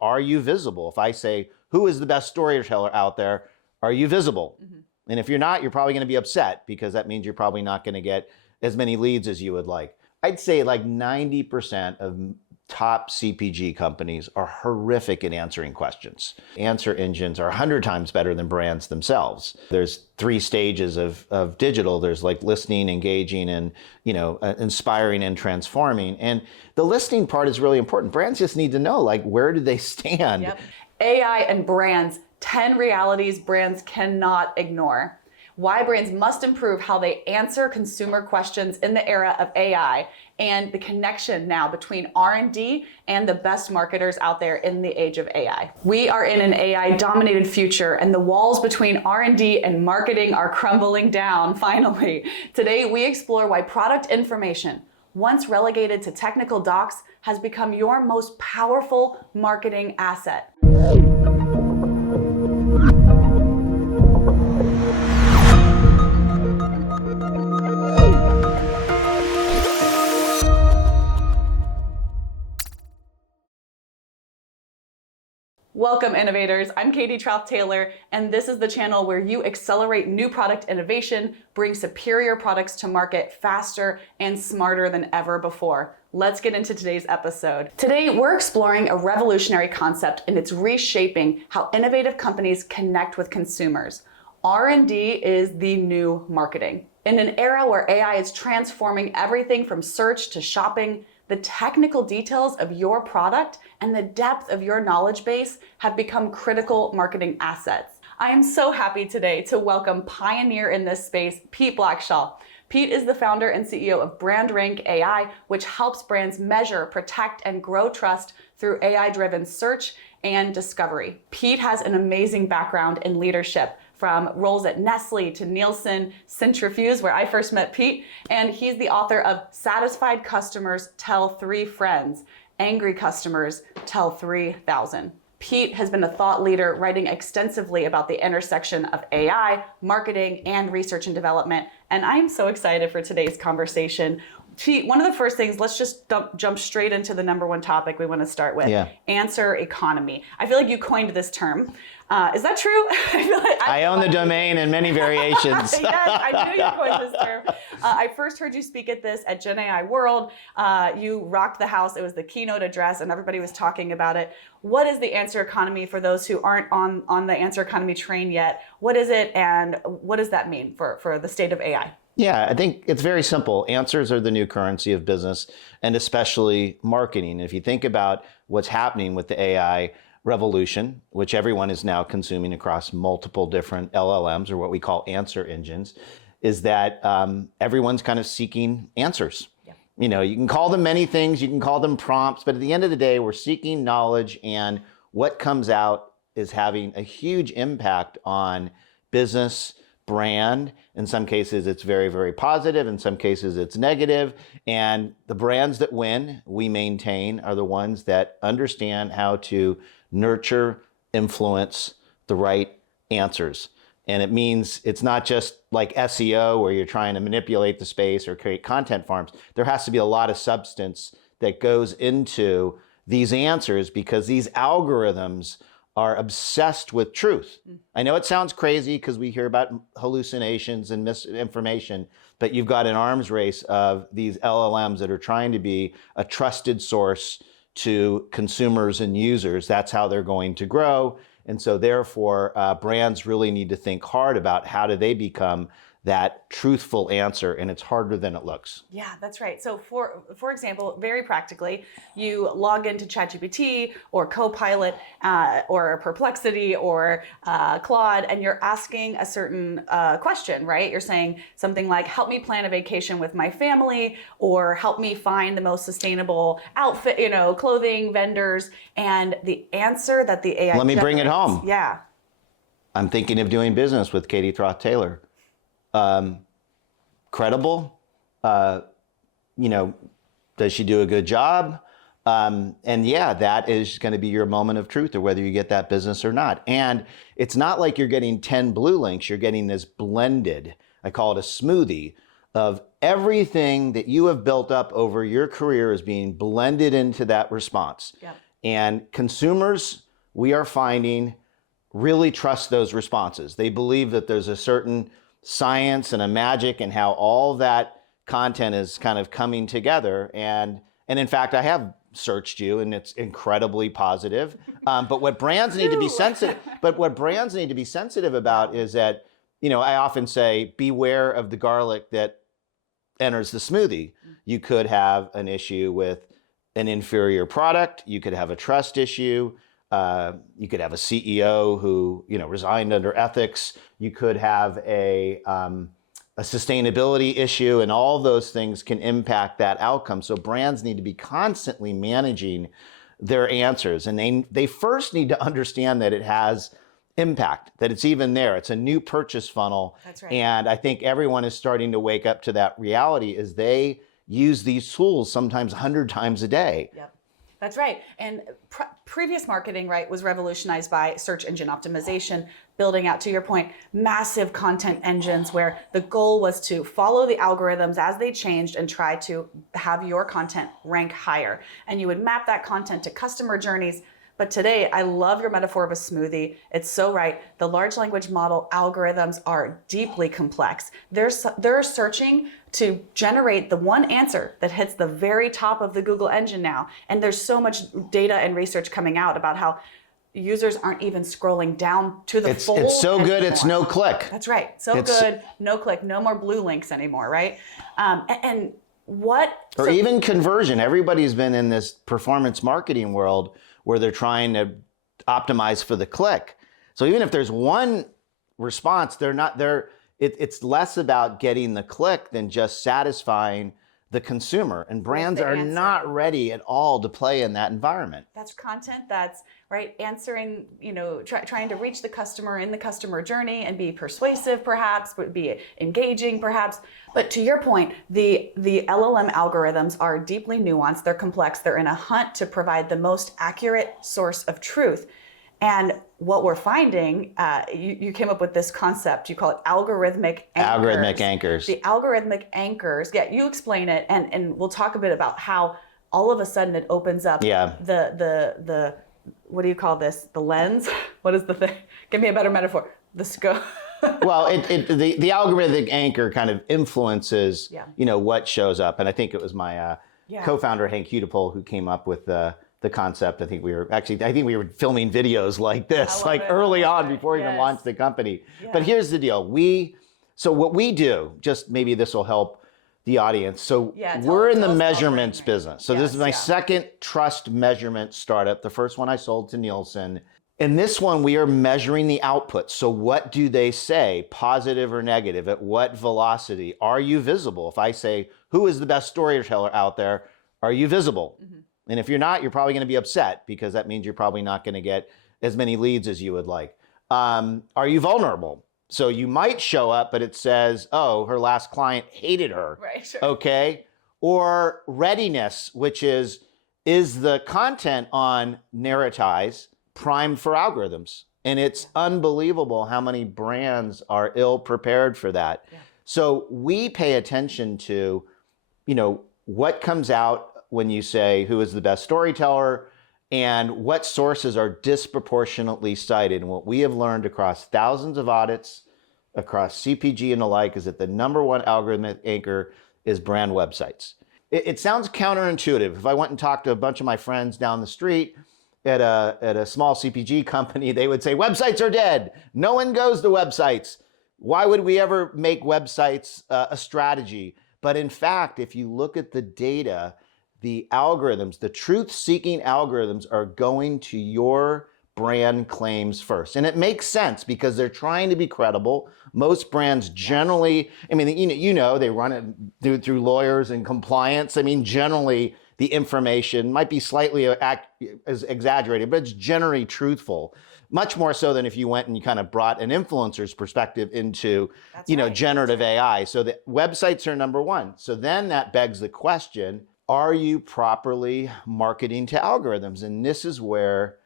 are you visible? If I say, who is the best storyteller out there? Are you visible? And if you're not, you're probably going to be upset because that means you're probably not going to get as many leads as you would like. I'd say like 90% of top CPG companies are horrific at answering questions. Answer engines are 100 times better than brands themselves. There's 3 stages of digital. There's like listening, engaging, and inspiring and transforming. And the listening part is really important. Brands just need to know, like, where do they stand? Yep. AI and brands, 10 realities brands cannot ignore. Why brands must improve how they answer consumer questions in the era of AI, and the connection now between R&D and the best marketers out there in the age of AI. We are in an AI-dominated future, and the walls between R&D and marketing are crumbling down, finally. Today, we explore why product information, once relegated to technical docs, has become your most powerful marketing asset. Welcome, innovators. I'm Katie Trauth Taylor, and this is the channel where you accelerate new product innovation, bring superior products to market faster and smarter than ever before. Let's get into today's episode. Today, we're exploring a revolutionary concept, and it's reshaping how innovative companies connect with consumers. R&D is the new marketing. In an era where AI is transforming everything from search to shopping, the technical details of your product and the depth of your knowledge base have become critical marketing assets. I am so happy today to welcome pioneer in this space, Pete Blackshaw. Pete is the founder and CEO of BrandRank.AI, which helps brands measure, protect, and grow trust through AI-driven search and discovery. Pete has an amazing background in leadership, from roles at Nestle to Nielsen, Centrifuge, where I first met Pete, and he's the author of Satisfied Customers Tell 3 Friends, Angry Customers Tell 3,000. Pete has been a thought leader, writing extensively about the intersection of AI, marketing, and research and development, and I'm so excited for today's conversation. Pete, one of the first things, let's just jump straight into the number one topic we want to start with, answer economy. I feel like you coined this term. Is that true? I own the domain in many variations. Yes, I knew you coined this term. I first heard you speak at this at Gen AI World. You rocked the house. It was the keynote address, and everybody was talking about it. What is the answer economy for those who aren't on the answer economy train yet? What is it, and what does that mean for the state of AI? Yeah, I think it's very simple. Answers are the new currency of business, and especially marketing. If you think about what's happening with the AI revolution, which everyone is now consuming across multiple different LLMs, or what we call answer engines, is that everyone's kind of seeking answers. Yeah. You can call them many things, you can call them prompts, but at the end of the day, we're seeking knowledge, and what comes out is having a huge impact on business, brand. In some cases, it's very, very positive. In some cases, it's negative. And the brands that win, we maintain, are the ones that understand how to nurture, influence the right answers. And it means it's not just like SEO where you're trying to manipulate the space or create content farms. There has to be a lot of substance that goes into these answers, because these algorithms are obsessed with truth. I know it sounds crazy because we hear about hallucinations and misinformation, but you've got an arms race of these LLMs that are trying to be a trusted source to consumers and users. That's how they're going to grow. And so therefore, brands really need to think hard about how do they become that truthful answer, and it's harder than it looks. Yeah, that's right. So for example, very practically, you log into ChatGPT or Copilot or Perplexity or Claude, and you're asking a certain question, right? You're saying something like, help me plan a vacation with my family, or help me find the most sustainable outfit, clothing vendors, and the answer that the AI Let me bring it home. Yeah. I'm thinking of doing business with Katie Trauth Taylor. Credible, does she do a good job? And yeah, that is going to be your moment of truth, or whether you get that business or not. And it's not like you're getting 10 blue links, you're getting this blended, I call it a smoothie, of everything that you have built up over your career is being blended into that response. Yep. And consumers, we are finding, really trust those responses. They believe that there's a certain science and a magic in how all that content is kind of coming together. And in fact, I have searched you and it's incredibly positive. But what brands need to be sensitive about is that, I often say, beware of the garlic that enters the smoothie. You could have an issue with an inferior product. You could have a trust issue. You could have a CEO who, resigned under ethics. You could have a sustainability issue, and all those things can impact that outcome. So brands need to be constantly managing their answers, and they first need to understand that it has impact, that it's even there. It's a new purchase funnel. That's right. And I think everyone is starting to wake up to that reality as they use these tools sometimes 100 times a day. Yep. That's right. And previous marketing, right, was revolutionized by search engine optimization, building out, to your point, massive content engines where the goal was to follow the algorithms as they changed and try to have your content rank higher. And you would map that content to customer journeys. But today, I love your metaphor of a smoothie. It's so right. The large language model algorithms are deeply complex. They're searching to generate the one answer that hits the very top of the Google engine now. And there's so much data and research coming out about how users aren't even scrolling down to the full. It's so good, anymore. it's no click. That's right. Good, no click, no more blue links anymore, right? Or even conversion. Everybody's been in this performance marketing world where they're trying to optimize for the click. So even if there's one response, it's less about getting the click than just satisfying the consumer. And brands are not ready at all to play in that environment. That's content that's right, answering, trying to reach the customer in the customer journey and be persuasive perhaps, but be engaging perhaps. But to your point, the LLM algorithms are deeply nuanced, they're complex, they're in a hunt to provide the most accurate source of truth. And what we're finding, you came up with this concept, you call it algorithmic anchors. Algorithmic anchors. The algorithmic anchors, you explain it, and we'll talk a bit about how all of a sudden it opens up the what do you call this? The lens? What is the thing? Give me a better metaphor. The scope. Well, the algorithmic anchor kind of influences, what shows up. And I think it was my co-founder, Hank Hudipole, who came up with the concept. I think we were filming videos like this, early on before we even launched the company. Yeah. But here's the deal. So what we do, just maybe this will help the audience. So we're in the measurements business. So this is my second trust measurement startup. The first one I sold to Nielsen. In this one, we are measuring the output. So what do they say, positive or negative? At what velocity? Are you visible? If I say, who is the best storyteller out there? Are you visible? Mm-hmm. And if you're not, you're probably going to be upset because that means you're probably not going to get as many leads as you would like. Are you vulnerable? So you might show up, but it says, oh, her last client hated her. Right, sure. Okay. Or readiness, which is the content on Narratize primed for algorithms? And it's unbelievable how many brands are ill prepared for that. Yeah. So we pay attention to, what comes out when you say who is the best storyteller and what sources are disproportionately cited. And what we have learned across thousands of audits, across CPG and the like, is that the number one algorithmic anchor is brand websites. It sounds counterintuitive. If I went and talked to a bunch of my friends down the street at a small CPG company, they would say, websites are dead. No one goes to websites. Why would we ever make websites a strategy? But in fact, if you look at the data, the algorithms, the truth-seeking algorithms are going to your brand claims first. And it makes sense because they're trying to be credible. Most brands generally, they run it through lawyers and compliance. Generally, the information might be slightly exaggerated, but it's generally truthful. Much more so than if you went and you kind of brought an influencer's perspective into, generative AI. So the websites are number one. So then that begs the question, are you properly marketing to algorithms? And this is where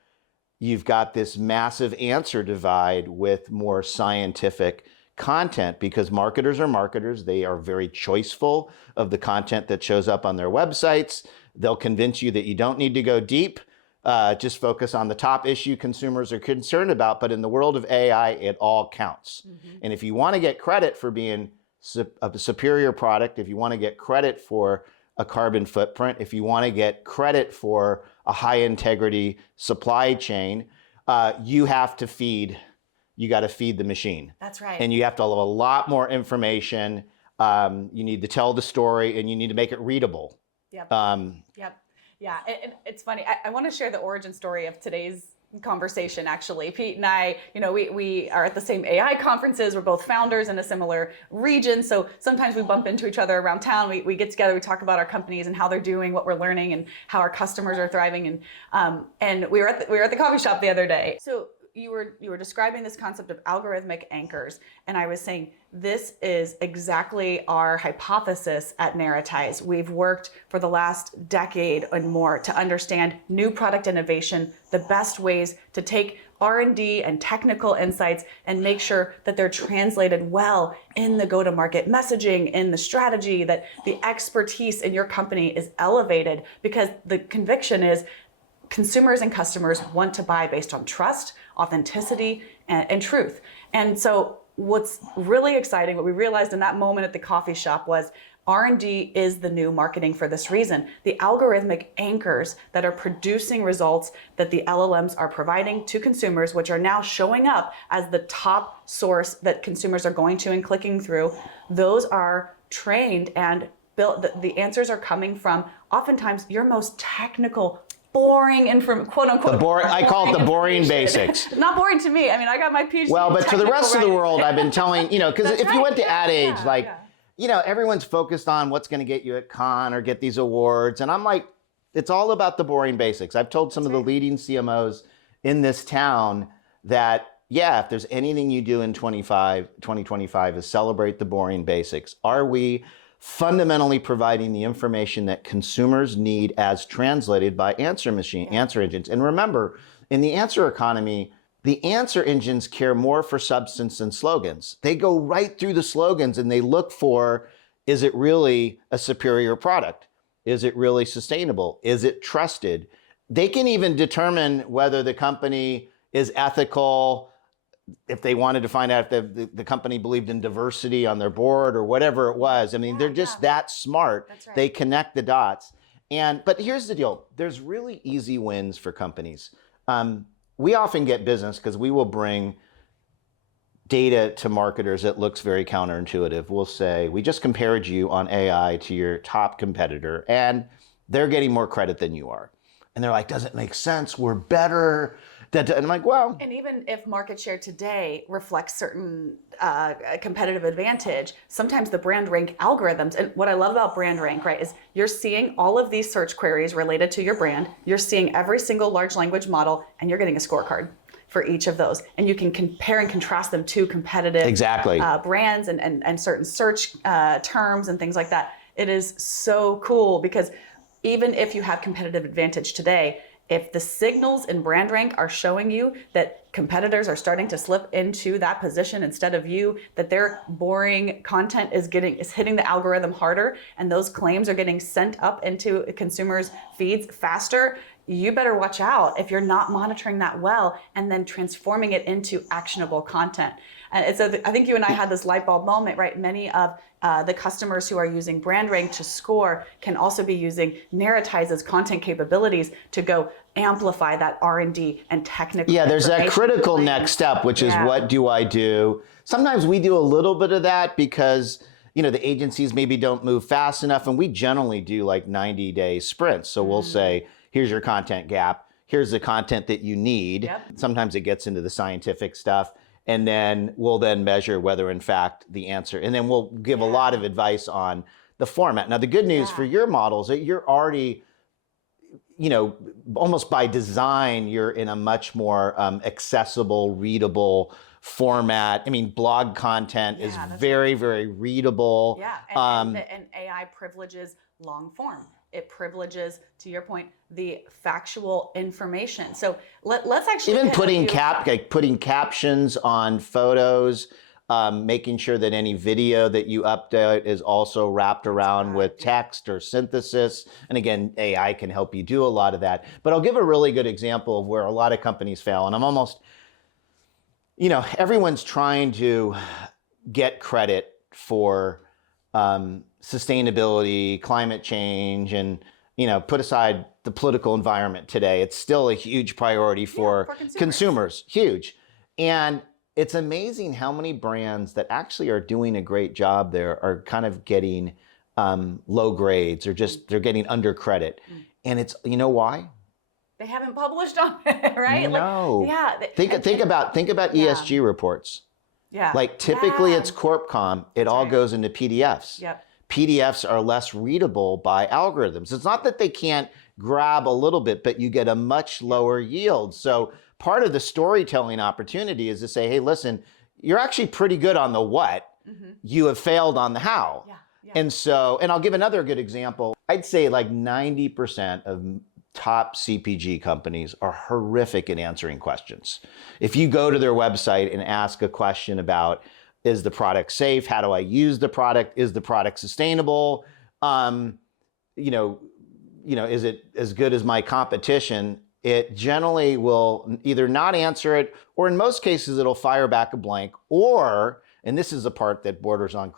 you've got this massive answer divide with more scientific content, because marketers are marketers. They are very choiceful of the content that shows up on their websites. They'll convince you that you don't need to go deep. just focus on the top issue consumers are concerned about. But in the world of AI, it all counts. And if you want to get credit for being a superior product, if you want to get credit for a carbon footprint, if you want to get credit for a high integrity supply chain, you got to feed the machine. That's right. And you have to have a lot more information. You need to tell the story, and you need to make it readable. Yep. Yep. Yeah. And it's funny. I want to share the origin story of today's conversation. Actually, Pete and I, we are at the same AI conferences. We're both founders in a similar region, so sometimes we bump into each other around town. We get together, we talk about our companies and how they're doing, what we're learning, and how our customers are thriving. And we were at the coffee shop the other day. So you were describing this concept of algorithmic anchors, and I was saying this is exactly our hypothesis at Narratize. We've worked for the last decade and more to understand new product innovation, the best ways to take R&D and technical insights and make sure that they're translated well in the go-to-market messaging, in the strategy, that the expertise in your company is elevated, because the conviction is consumers and customers want to buy based on trust, authenticity, and truth. And so what's really exciting, what we realized in that moment at the coffee shop, was R&D is the new marketing for this reason. The algorithmic anchors that are producing results that the LLMs are providing to consumers, which are now showing up as the top source that consumers are going to and clicking through, those are trained and built. The answers are coming from oftentimes your most technical, boring quote unquote. I call it the boring basics. Not boring to me. I mean, I got my PhD. Well, but to the rest of the world, I've been telling, because if you went to Ad Age, everyone's focused on what's going to get you at Cannes or get these awards. And I'm like, it's all about the boring basics. I've told some of the leading CMOs in this town that, if there's anything you do in 2025 is celebrate the boring basics. Are we fundamentally providing the information that consumers need as translated by answer engines? And remember, in the answer economy, the answer engines care more for substance than slogans. They go right through the slogans and they look for, is it really a superior product? Is it really sustainable? Is it trusted? They can even determine whether the company is ethical, if they wanted to find out if the company believed in diversity on their board or whatever it was. I mean, they're just that smart. That's right. They connect the dots. But here's the deal. There's really easy wins for companies. We often get business because we will bring data to marketers that looks very counterintuitive. We'll say, we just compared you on AI to your top competitor, and they're getting more credit than you are. And they're like, doesn't make sense. We're better. And I'm like, well. And even if market share today reflects certain competitive advantage, sometimes the brand rank algorithms, and what I love about brand rank, right, is you're seeing all of these search queries related to your brand. You're seeing every single large language model, and you're getting a scorecard for each of those. And you can compare and contrast them to competitive brands and certain search terms and things like that. It is so cool, because even if you have competitive advantage today, if the signals in brand rank are showing you that competitors are starting to slip into that position instead of you, that their boring content is hitting the algorithm harder, and those claims are getting sent up into consumers' feeds faster, you better watch out if you're not monitoring that well and then transforming it into actionable content. And so I think you and I had this light bulb moment, right? Many of the customers who are using BrandRank to score can also be using Narratize's content capabilities to go amplify that R&D and technical. Yeah, there's that critical next step, which is what do I do? Sometimes we do a little bit of that because the agencies maybe don't move fast enough, and we generally do like 90-day sprints. So we'll say, here's your content gap. Here's the content that you need. Yep. Sometimes it gets into the scientific stuff. And then we'll measure whether in fact the answer, and then we'll give a lot of advice on the format. Now, the good news for your models, that you're already, almost by design, you're in a much more accessible, readable format. I mean, blog content is very, very readable. Yeah, and AI privileges long form. It privileges, to your point, the factual information. So let's actually even putting captions on photos making sure that any video that you update is also wrapped around with text or synthesis. And again, AI can help you do a lot of that. But I'll give a really good example of where a lot of companies fail. And I'm almost, everyone's trying to get credit for sustainability, climate change, and put aside the political environment today. It's still a huge priority for consumers. Huge. And it's amazing how many brands that actually are doing a great job there are kind of getting low grades, or just they're getting under credit. And it's, why? They haven't published on it, right? No. Think about ESG reports. Yeah. Like typically it's CorpCom, it all goes into PDFs. Yep. PDFs are less readable by algorithms. It's not that they can't grab a little bit, but you get a much lower yield. So part of the storytelling opportunity is to say, hey, listen, you're actually pretty good on the what, you have failed on the how. And so, and I'll give another good example. I'd say like 90% of top CPG companies are horrific at answering questions. If you go to their website and ask a question about, is the product safe? How do I use the product? Is the product sustainable? Is it as good as my competition? It generally will either not answer it, or in most cases, it'll fire back a blank, or, and this is the part that borders on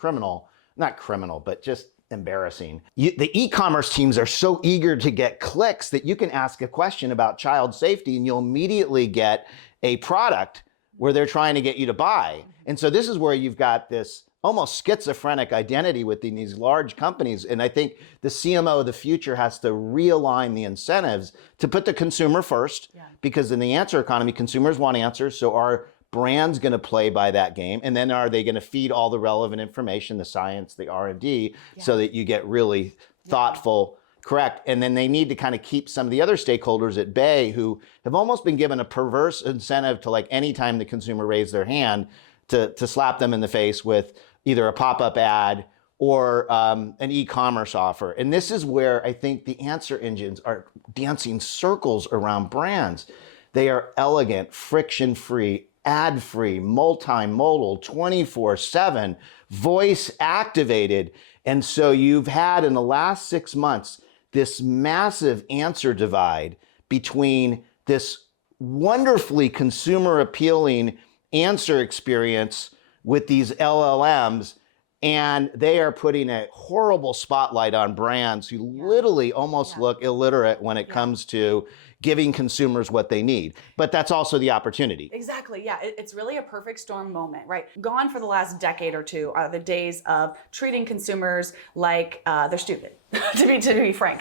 not criminal, but just embarrassing. The e-commerce teams are so eager to get clicks that you can ask a question about child safety and you'll immediately get a product where they're trying to get you to buy. And so this is where you've got this almost schizophrenic identity within these large companies. And I think the CMO of the future has to realign the incentives to put the consumer first, because in the answer economy, consumers want answers. So are brands going to play by that game? And then are they going to feed all the relevant information, the science, the R&D, so that you get really thoughtful, correct? And then they need to kind of keep some of the other stakeholders at bay who have almost been given a perverse incentive to, like, anytime the consumer raised their hand, to slap them in the face with either a pop-up ad or an e-commerce offer. And this is where I think the answer engines are dancing circles around brands. They are elegant, friction-free, ad-free, multimodal, 24/7, voice activated. And so you've had in the last 6 months this massive answer divide between this wonderfully consumer appealing answer experience with these LLMs, and they are putting a horrible spotlight on brands who literally almost look illiterate when it comes to giving consumers what they need. But that's also the opportunity. Exactly, yeah. It's really a perfect storm moment, right? Gone for the last decade or two are the days of treating consumers like they're stupid, to be frank.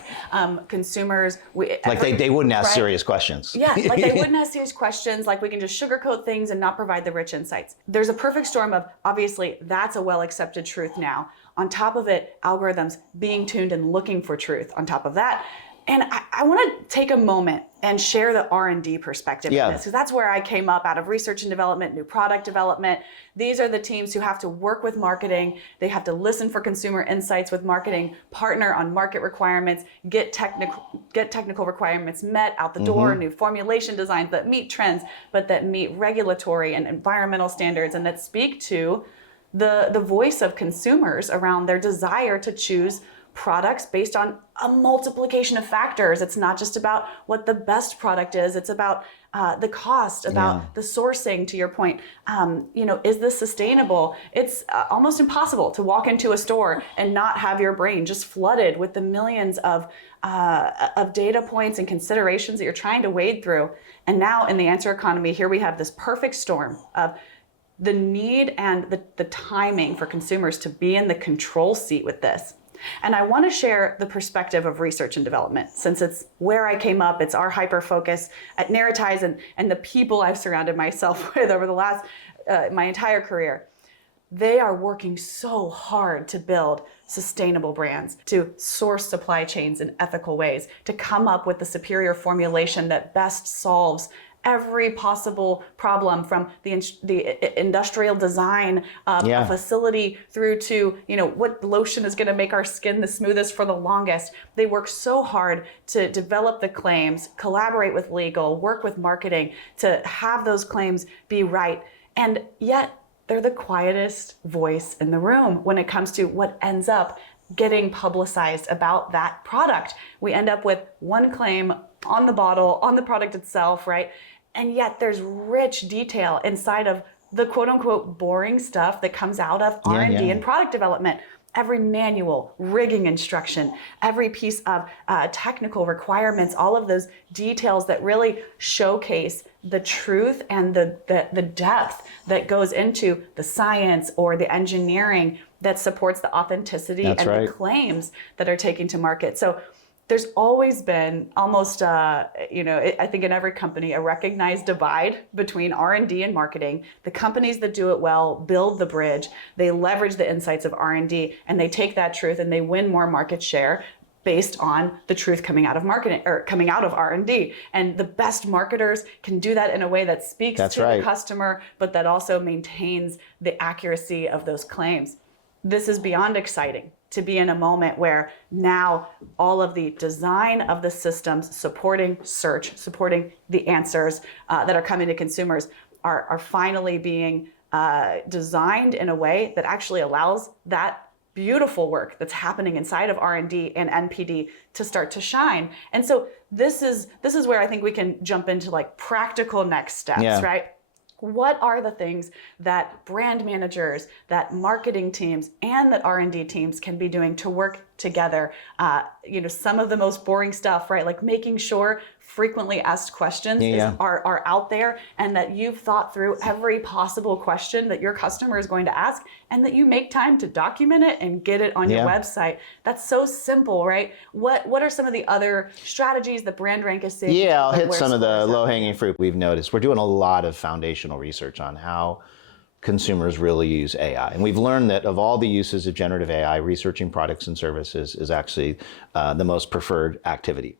Consumers... they wouldn't ask serious questions. Yeah, like they wouldn't ask serious questions, like we can just sugarcoat things and not provide the rich insights. There's a perfect storm of, obviously, that's a well-accepted truth now. On top of it, algorithms being tuned and looking for truth on top of that. And I want to take a moment and share the R&D perspective in this, because that's where I came up out of research and development, new product development. These are the teams who have to work with marketing. They have to listen for consumer insights with marketing, partner on market requirements, get technical requirements met out the door, new formulation designs that meet trends, but that meet regulatory and environmental standards, and that speak to the voice of consumers around their desire to choose products based on a multiplication of factors. It's not just about what the best product is. It's about the cost, about the sourcing, to your point. Is this sustainable? It's almost impossible to walk into a store and not have your brain just flooded with the millions of data points and considerations that you're trying to wade through. And now in the answer economy, here we have this perfect storm of the need and the timing for consumers to be in the control seat with this. And I want to share the perspective of research and development, since it's where I came up, it's our hyper focus at Narratize and the people I've surrounded myself with over the last, my entire career. They are working so hard to build sustainable brands, to source supply chains in ethical ways, to come up with the superior formulation that best solves every possible problem, from the industrial design of a facility through to, what lotion is going to make our skin the smoothest for the longest. They work so hard to develop the claims, collaborate with legal, work with marketing to have those claims be right. And yet they're the quietest voice in the room when it comes to what ends up getting publicized about that product. We end up with one claim on the bottle, on the product itself, right? And yet there's rich detail inside of the quote unquote boring stuff that comes out of R&D and product development. Every manual, rigging instruction, every piece of technical requirements, all of those details that really showcase the truth and the depth that goes into the science or the engineering that supports the authenticity the claims that are taken to market. So there's always been almost, I think in every company, a recognized divide between R&D and marketing. The companies that do it well build the bridge. They leverage the insights of R&D, and they take that truth and they win more market share based on the truth coming out of marketing or coming out of R&D. And the best marketers can do that in a way that speaks to the customer, but that also maintains the accuracy of those claims. This is beyond exciting to be in a moment where now all of the design of the systems supporting search, supporting the answers that are coming to consumers are finally being designed in a way that actually allows that beautiful work that's happening inside of R&D and NPD to start to shine. And so this is where I think we can jump into like practical next steps, right? What are the things that brand managers, that marketing teams, and that R&D teams can be doing to work together? Some of the most boring stuff, right? Like making sure frequently asked questions are out there, and that you've thought through every possible question that your customer is going to ask, and that you make time to document it and get it on your website. That's so simple, right? What are some of the other strategies that BrandRank is seeing? Yeah, I'll hit some of the low-hanging fruit we've noticed. We're doing a lot of foundational research on how consumers really use AI. And we've learned that of all the uses of generative AI, researching products and services is actually the most preferred activity.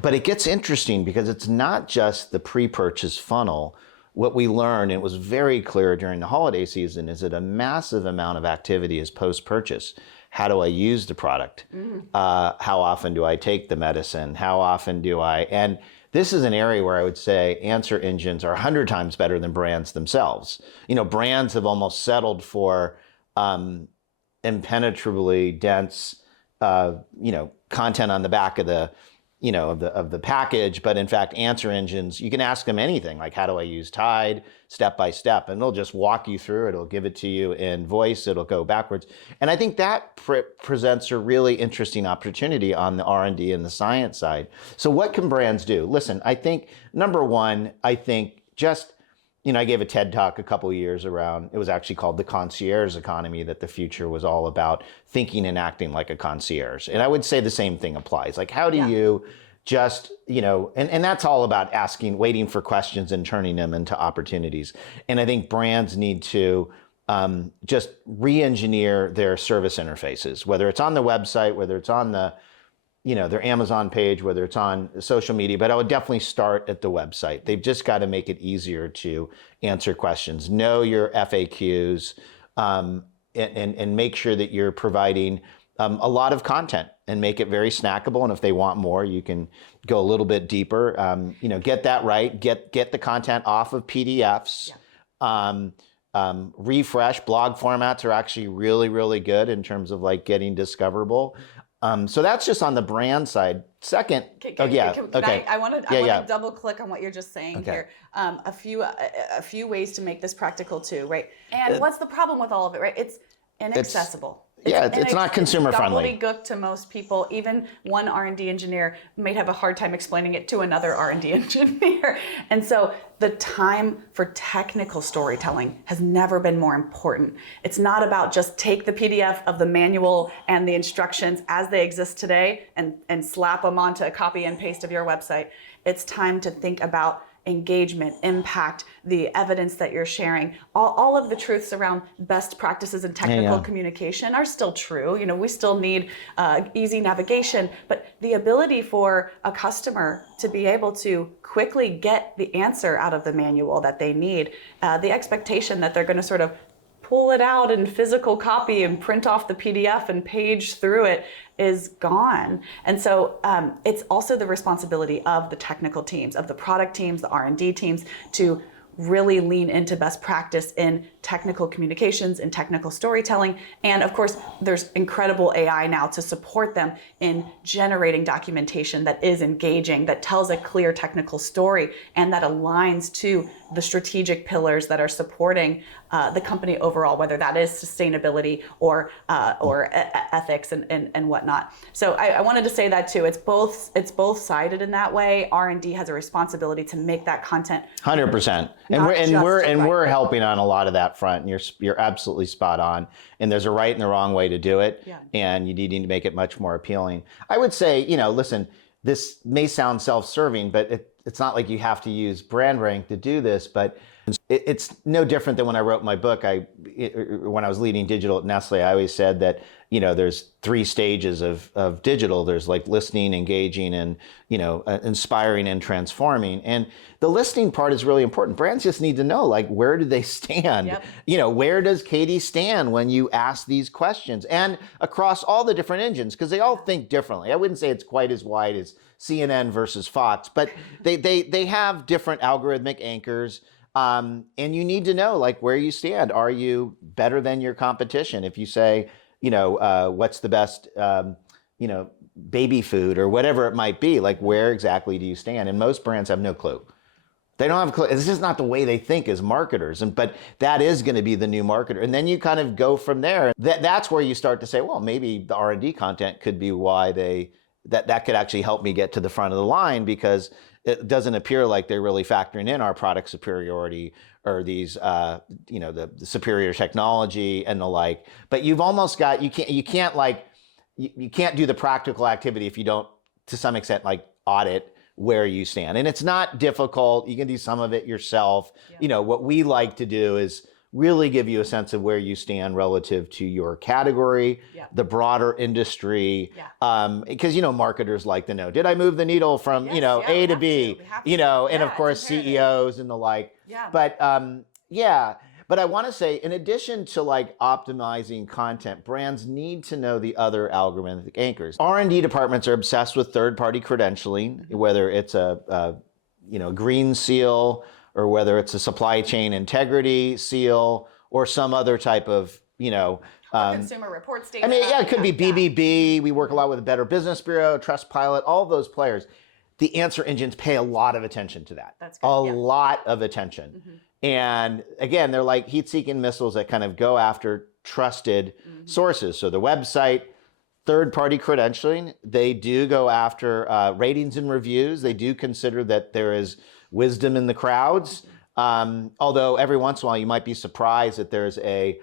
But it gets interesting because it's not just the pre-purchase funnel. What we learned, and it was very clear during the holiday season, is that a massive amount of activity is post-purchase. How do I use the product? How often do I take the medicine? How often do I? And this is an area where I would say answer engines are 100 times better than brands themselves. Brands have almost settled for impenetrably dense, content on the back of the of the package, but in fact, answer engines, you can ask them anything, like how do I use Tide, step by step, and they'll just walk you through it. It'll give it to you in voice, it'll go backwards. And I think that presents a really interesting opportunity on the R&D and the science side. So what can brands do? Listen, I think, number one, just, I gave a TED talk a couple of years around, it was actually called The Concierge Economy, that the future was all about thinking and acting like a concierge. And I would say the same thing applies. Like, how do you just, and that's all about asking, waiting for questions and turning them into opportunities. And I think brands need to just re-engineer their service interfaces, whether it's on the website, whether it's on the their Amazon page, whether it's on social media, but I would definitely start at the website. They've just got to make it easier to answer questions, know your FAQs, and make sure that you're providing a lot of content and make it very snackable. And if they want more, you can go a little bit deeper. Get that right. Get the content off of PDFs. Refresh. Blog formats are actually really, really good in terms of like getting discoverable. So that's just on the brand side. Second, I want to double click on what you're just saying here. A few ways to make this practical too, right? And what's the problem with all of it, right? It's inaccessible. It's not consumer friendly. It's gobbledygook to most people. Even one R&D engineer might have a hard time explaining it to another R&D engineer. And so the time for technical storytelling has never been more important. It's not about just take the PDF of the manual and the instructions as they exist today and slap them onto a copy and paste of your website. It's time to think about engagement, impact, the evidence that you're sharing. All of the truths around best practices and technical communication are still true. We still need easy navigation, but the ability for a customer to be able to quickly get the answer out of the manual that they need, the expectation that they're going to sort of pull it out in physical copy and print off the PDF and page through it is gone. And so it's also the responsibility of the technical teams, of the product teams, the R&D teams to really lean into best practice in technical communications and technical storytelling. And of course, there's incredible AI now to support them in generating documentation that is engaging, that tells a clear technical story, and that aligns to the strategic pillars that are supporting the company overall, whether that is sustainability or ethics and whatnot. So I wanted to say that too. It's both sided in that way. R&D has a responsibility to make that content 100%. And we're helping on a lot of that front. And you're absolutely spot on. And there's a right and the wrong way to do it. Yeah. And you need to make it much more appealing. I would say, listen, this may sound self-serving, but it's not like you have to use BrandRank to do this, but it's no different than when I wrote my book. When I was leading digital at Nestle, I always said that, there's 3 stages of digital. There's like listening, engaging, and, inspiring and transforming. And the listening part is really important. Brands just need to know, like, where do they stand? Yep. Where does Katie stand when you ask these questions? And across all the different engines, because they all think differently. I wouldn't say it's quite as wide as CNN versus Fox, but they have different algorithmic anchors. And you need to know, like, where you stand. Are you better than your competition? If you say, what's the best, baby food or whatever it might be, like, where exactly do you stand? And most brands have no clue. They don't have a clue. This is not the way they think as marketers, but that is going to be the new marketer. And then you kind of go from there. That's where you start to say, well, maybe the R&D content could be why that could actually help me get to the front of the line, because it doesn't appear like they're really factoring in our product superiority or these, the superior technology and the like. But you've almost got, you can't do the practical activity if you don't, to some extent, like, audit where you stand. And it's not difficult. You can do some of it yourself. Yeah. What we like to do is really give you a sense of where you stand relative to your category, yeah, the broader industry. Yeah. Because, marketers like to know, did I move the needle from, A to B, and of course, CEOs and the like. Yeah. But I want to say, in addition to like optimizing content, brands need to know the other algorithmic anchors. R&D departments are obsessed with third-party credentialing, whether it's a green seal, or whether it's a supply chain integrity seal, or some other type of, consumer reports data. It could be BBB. We work a lot with the Better Business Bureau, Trustpilot, all of those players. The answer engines pay a lot of attention to that. That's good. Lot of attention. Mm-hmm. And again, they're like heat-seeking missiles that kind of go after trusted sources. So the website, third-party credentialing, they do go after ratings and reviews. They do consider that there is wisdom in the crowds. Although every once in a while you might be surprised that there's a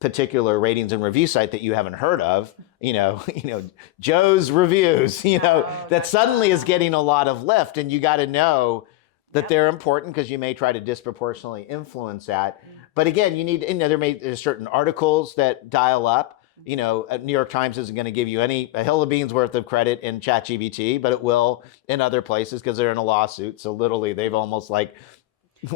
particular ratings and review site that you haven't heard of, Joe's Reviews, that suddenly is getting a lot of lift, and you got to know that they're important, because you may try to disproportionately influence that. But again, you need, there's certain articles that dial up. New York Times isn't going to give you a hill of beans worth of credit in ChatGPT, but it will in other places because they're in a lawsuit. So literally, they've almost like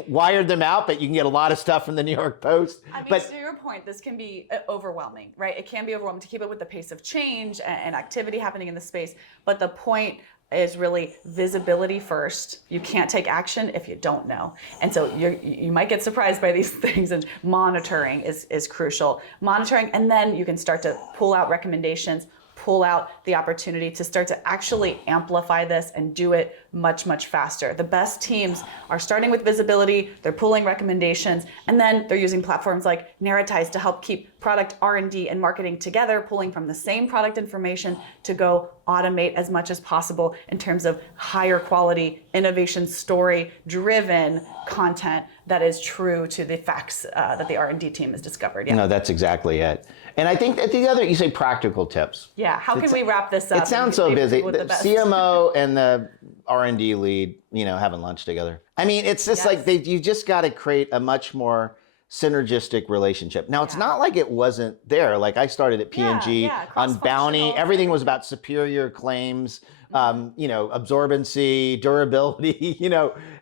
wired them out, but you can get a lot of stuff from the New York Post. To your point, this can be overwhelming, right? It can be overwhelming to keep up with the pace of change and activity happening in the space. But the point is really visibility first. You can't take action if you don't know. And so you might get surprised by these things, and monitoring is crucial. Monitoring, and then you can start to pull out recommendations, pull out the opportunity to start to actually amplify this and do it much, much faster. The best teams are starting with visibility, they're pulling recommendations, and then they're using platforms like Narratize to help keep product R&D and marketing together, pulling from the same product information to go automate as much as possible in terms of higher quality, innovation story driven content that is true to the facts that the R&D team has discovered. Yeah. No, that's exactly it. And I think that the other, you say practical tips. Yeah, how can we wrap this up? It sounds so busy. The CMO and the R&D lead, having lunch together. It's just like you just got to create a much more synergistic relationship. Now, it's not like it wasn't there. Like I started at P&G on Bounty. Everything was about superior claims, absorbency, durability,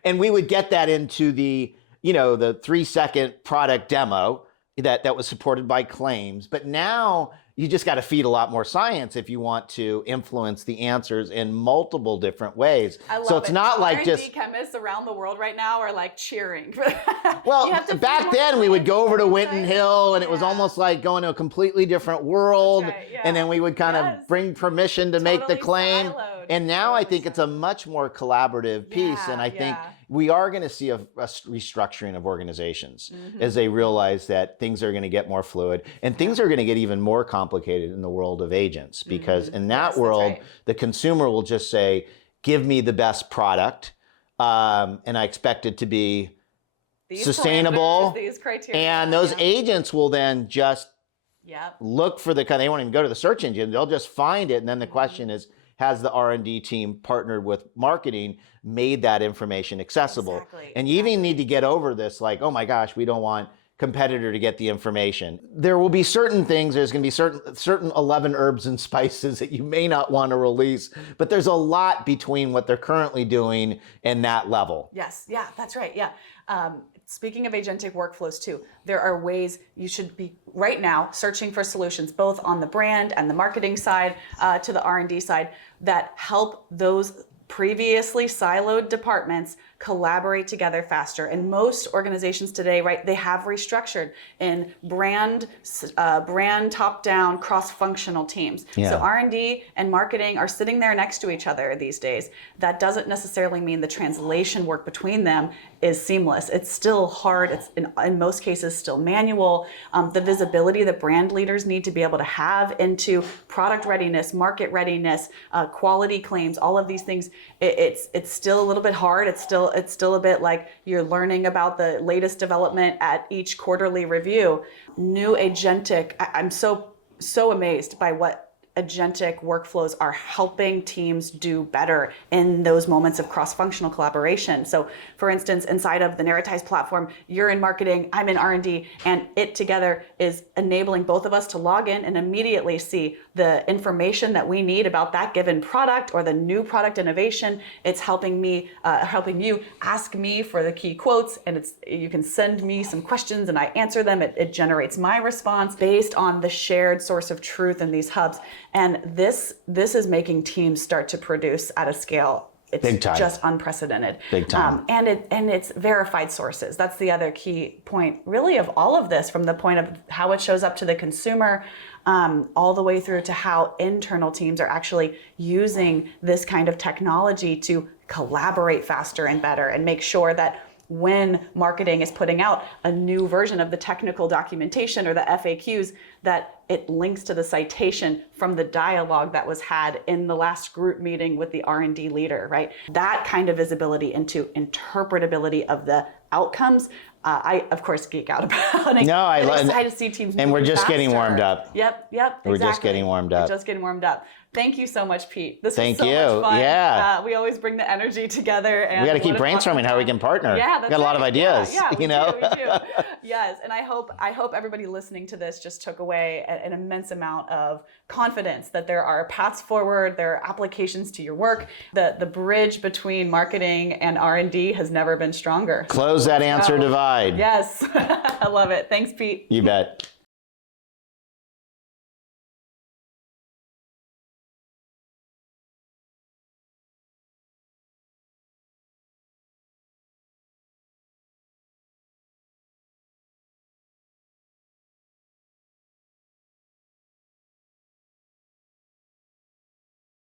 and we would get that into the 3-second product demo that was supported by claims. But now You just got to feed a lot more science if you want to influence the answers in multiple different ways. I love so it's it. not like R&D just chemists around the world right now are like cheering for that. well, back then we would go over to Winton Hill and it was Yeah. almost like going to a completely different world. That's right, yeah. And then we would kind of bring permission to make the Totally claim. siloed. And now I Totally think it's a much more collaborative piece. And I think we are going to see a restructuring of organizations as they realize that things are going to get more fluid and things are going to get even more complicated in the world of agents, because in that world, the consumer will just say, give me the best product. And I expect it to be sustainable. These criteria. And those agents will then just look for they won't even go to the search engine. They'll just find it. And then the question is, has the R&D team partnered with marketing, made that information accessible? Exactly. And you even need to get over this, like, oh my gosh, we don't want competitor to get the information. There will be certain things, there's going to be certain 11 herbs and spices that you may not want to release, but there's a lot between what they're currently doing and that level. Yes, yeah, that's right, yeah. Speaking of agentic workflows too, there are ways you should be right now searching for solutions, both on the brand and the marketing side to the R&D side, that help those previously siloed departments collaborate together faster. And most organizations today, right, they have restructured in brand top-down cross-functional teams. Yeah. So R&D and marketing are sitting there next to each other these days. That doesn't necessarily mean the translation work between them is seamless. It's still hard. It's in most cases still manual. The visibility that brand leaders need to be able to have into product readiness, market readiness, quality claims, all of these things, it's still a little bit hard. It's still a bit like you're learning about the latest development at each quarterly review. New agentic, I'm so amazed by what agentic workflows are helping teams do better in those moments of cross-functional collaboration. So for instance, inside of the Narratize platform, you're in marketing, I'm in R&D, and it together is enabling both of us to log in and immediately see the information that we need about that given product or the new product innovation. It's helping you ask me for the key quotes, and you can send me some questions and I answer them. It generates my response based on the shared source of truth in these hubs. And this is making teams start to produce at a scale. It's Big time. Just unprecedented. Big time. And it's verified sources. That's the other key point, really, of all of this, from the point of how it shows up to the consumer, all the way through to how internal teams are actually using this kind of technology to collaborate faster and better and make sure that when marketing is putting out a new version of the technical documentation or the FAQs, that it links to the citation from the dialogue that was had in the last group meeting with the R&D leader, right? That kind of visibility into interpretability of the outcomes, I of course geek out about. I'm excited to see teams and we're just faster. getting warmed up. Yep, We're just getting warmed up. We're just getting warmed up. Thank you so much, Pete. This Thank was so you. much fun. Yeah. We always bring the energy together. And we got to keep brainstorming how we can partner. Yeah, that's got a lot of ideas. Yeah, you know. We do. Yes, and I hope everybody listening to this just took away an immense amount of confidence that there are paths forward, there are applications to your work. The bridge between marketing and R&D has never been stronger. Close that answer divide. Yes, I love it. Thanks, Pete. You bet.